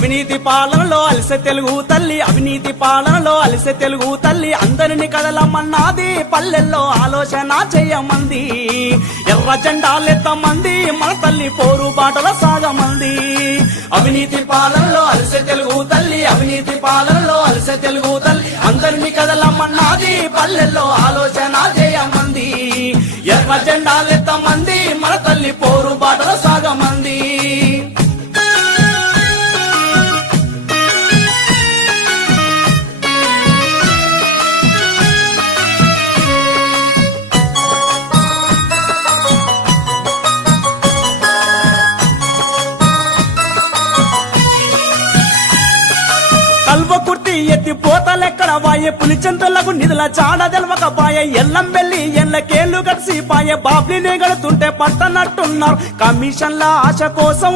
అవినీతి పాలనలో అలసె తెలుగు తల్లి, అవినీతి పాలనలో అలసె తెలుగు తల్లి. అందరిని కదలమన్నది పల్లెల్లో ఆలోచన చేయమంది, ఎర్ర జెండాలెత్తమంది మన తల్లి పోరు బాటల సాగమంది. అవినీతి పాలనలో అలసె తెలుగు తల్లి, అవినీతి పాలనలో అలసె తెలుగు తల్లి. అందరిని కదలమన్నది పల్లెల్లో ఆలోచన చేయమంది, ఎర్ర జెండాలెత్తమంది మన తల్లి పోరు బాటల సాగమంది. కల్వ కుర్తి ఎత్తి పోతలెక్కడ వాయే, పులిచెంతలకు నిధుల చాడ తెలవక పాయే. ఎల్లం వెళ్ళి ఎల్లకేళ్లు కడిసి పాయే, బాబ్లీని గడుతుంటే పట్టనట్టున్నారు. కమిషన్ల ఆశ కోసం